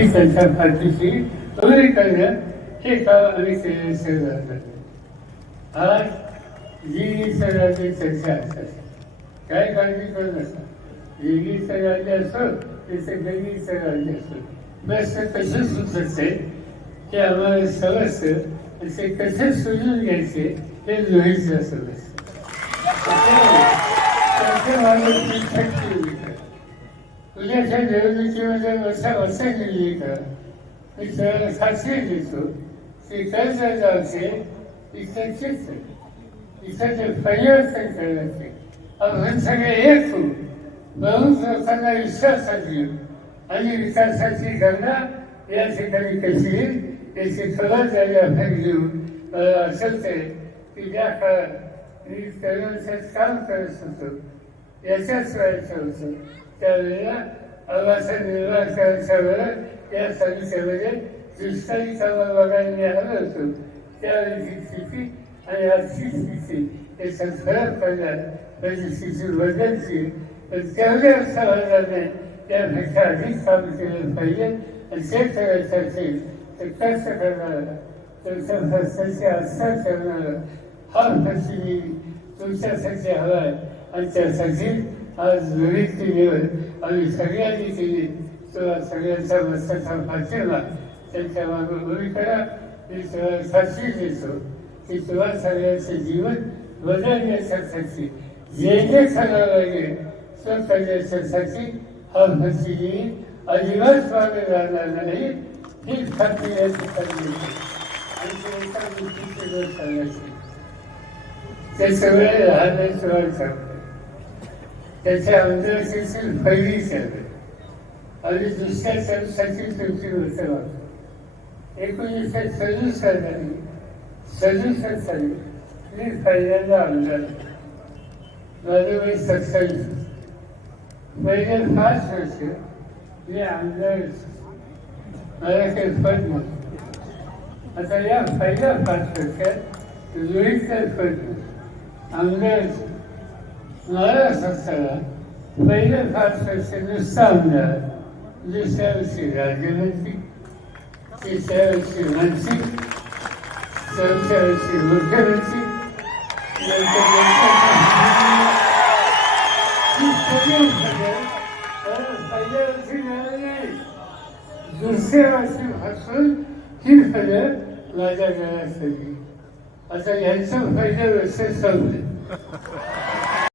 ते त्यांच्या पाठीशी वगैरे करणं हे काम आम्ही आज जी सगळ्याची चर्चा असतात काय काळजी करू नका वेगळीचं राज्य असो त्याचं वेगळीचं राज्य असो बस तसं सुचत आहे की आम्हाला समजतं असे कसे सुजून घ्यायचे हे लोहीचं असं उद्याच्या निवडणुकीमध्ये वर्षा वर्षा गेली का मी सगळ्यांना खात्री देतो की कर्ज जायचे इकडचेच इकडचे परिवर्तन करायचे आपण सगळे एक होऊ बहुत लोकांना विश्वासात घेऊ आणि विकासाची गंगा या ठिकाणी कशी येईल याची खबर झाली आपण घेऊ असेल ते की ज्या काळात मी तरुणाचं काम करत होतो याच्याच वेळेचं होतं त्यावेळेला आवासा निर्माण करायच्या वेळेला या तालुक्यामध्ये दुष्काळी कामं बघायला मी आलो होतो त्यावेळेची स्थिती आणि आजची स्थिती याच्यात फरक पडला. परिस्थिती बदलची पण तेवढ्या समाजाने त्यापेक्षा अधिक काम केलं पाहिजे. आणि ते करायचं असेल तर कसं करणार तुमच्या फरसाची आस्था करणार हा फसली तुमच्यासाठी हवा आहे. आणि त्यासाठी आज विविध केलीवर आम्ही सगळ्यांनी केली. तेव्हा सगळ्यांचा मस्ताचा पाठिंबा त्यांच्या मागे उभी करा. मी तुम्हाला साक्षी देतो की तुम्हा सगळ्यांचे जीवन बदलण्यासाठी जे जे करावं लागेल तो करण्यासाठी हा फसली अजिबात मागे राहणार नाही. ही खात्री याची खात्री आणि ते एका गोष्टीची गरज सांगायची. ते सगळे राहण्याशिवाय सांगतात त्याच्या आमदारची पहिली चालते आणि दुसऱ्या चालूसाठी तुमची गोष्ट वाटतो एकोणीसशे सदुसष्ट साली सदुसष्ट साली मी पहिल्यांदा आमदार. माझं वय सत्तावीस. पहिले पाच वर्ष मी आमदार मला काही पद नव्हतं. आता या पहिल्या पाच वर्षात रोहितचं पद आमदार मला असताना पहिले पाच वर्ष नुसता आमदार दुसऱ्या वर्षी राज्यमंत्री तिसऱ्या वर्षी मंत्री चौथ्या वर्षी मुख्यमंत्री पहिल्या वर्षी मिळालं नाही दुसऱ्या वर्षीपासून ही फळं माझ्या घरात सगळी आता यांचं पहिलं वर्ष संपलं